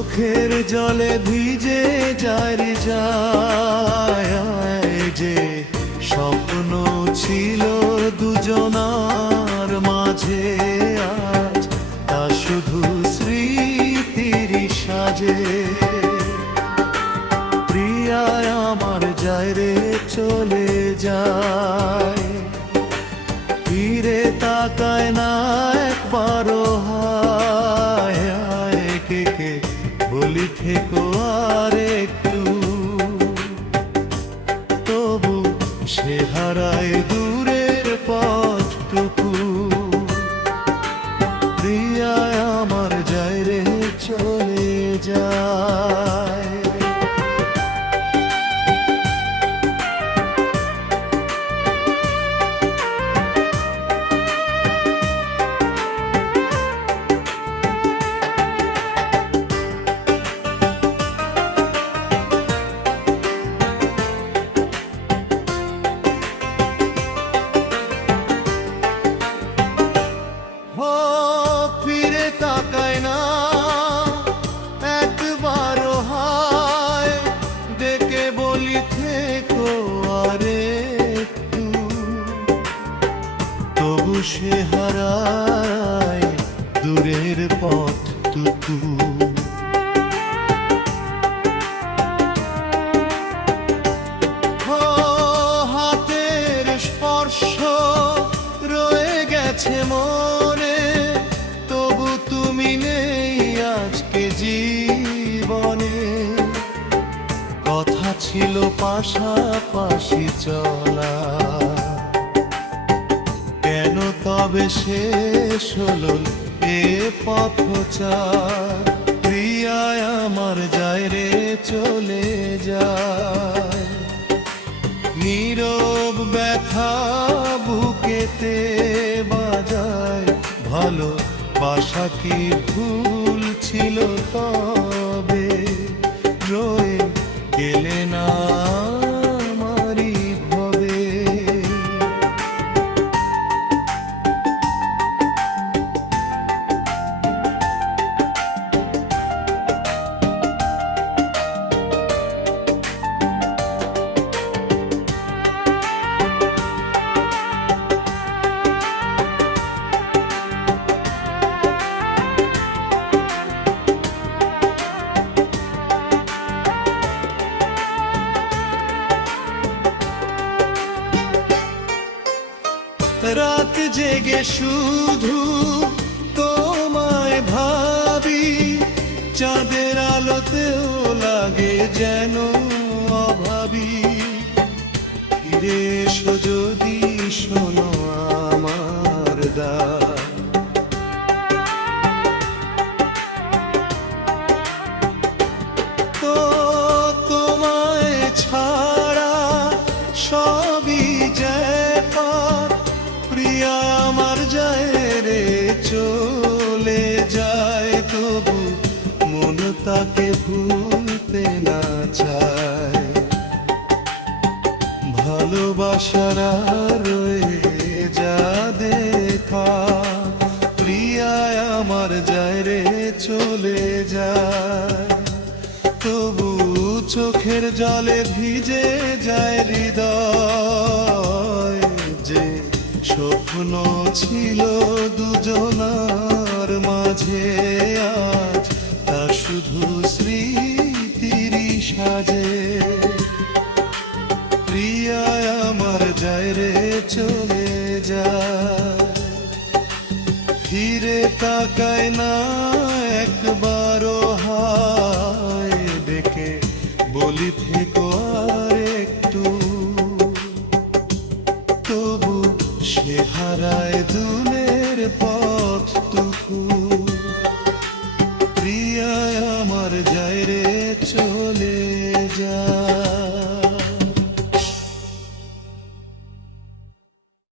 চোখের জলে ভিজে যায় রে যায়, যে স্বপ্ন ছিল দুজনার মাঝে আজ তা শুধু স্মৃতির সাজে। প্রিয়ায় আমার যায় রে চলে যায়, ফিরে তাকায় না একবারও, হায় হায় কে কে বলি থেকো আর একটু, তবু সে হারায় দূরের পথটুকু। প্রিয়ায় আমার যায় রে চলে যায়। ফিরে তাকায় না একবারও, হায় ডেকে বলি থেকো আর একটু, তবু সে হারায় দূরের পথটুকু। হাতের স্পর্শ রয়ে গেছে মনে, তবু তুমি নেই আজকে জীবনে। কথা ছিল পাশাপাশি চলা, কেন তবে শেষ হলো এ পথচার। প্রিয়ায় আমার যায় রে চলে যায়, নীরব ব্যথা বুকেতে বাজায়। ভালো বাসা কি ভুল ছিল তবে, রয়ে গেলে না আমারই ভবে। রাত জেগে শুধু তোমায় ভাবি, চাঁদের আলোতেও লাগে যেন অভাবী। ফিরে এসো যদি শোনো আমার ডাক, তো তোমায় ছাড়া সবই যায় পার। প্রিয়া আমার যায় রে চলে যায়, তবু মন তাকে ভুলতে না চায়। ভালোবাসার রয়ে যা দেখা, প্রিয়ায় আমার যায় রে চলে যায়, তবু চোখের জলে ভিজে যায় হৃদয়। যে স্বপ্ন ছিল দুজনার মাঝে আজ তা শুধু স্মৃতির সাজে। প্রিয়ায় আমার যায় রে চলে যায়, ফিরে তাকায় না একবারও, হায় ডেকে বলি থেকো আর একটু, তবু সে হারায় দূরের পথটুকু। প্রিয়ায়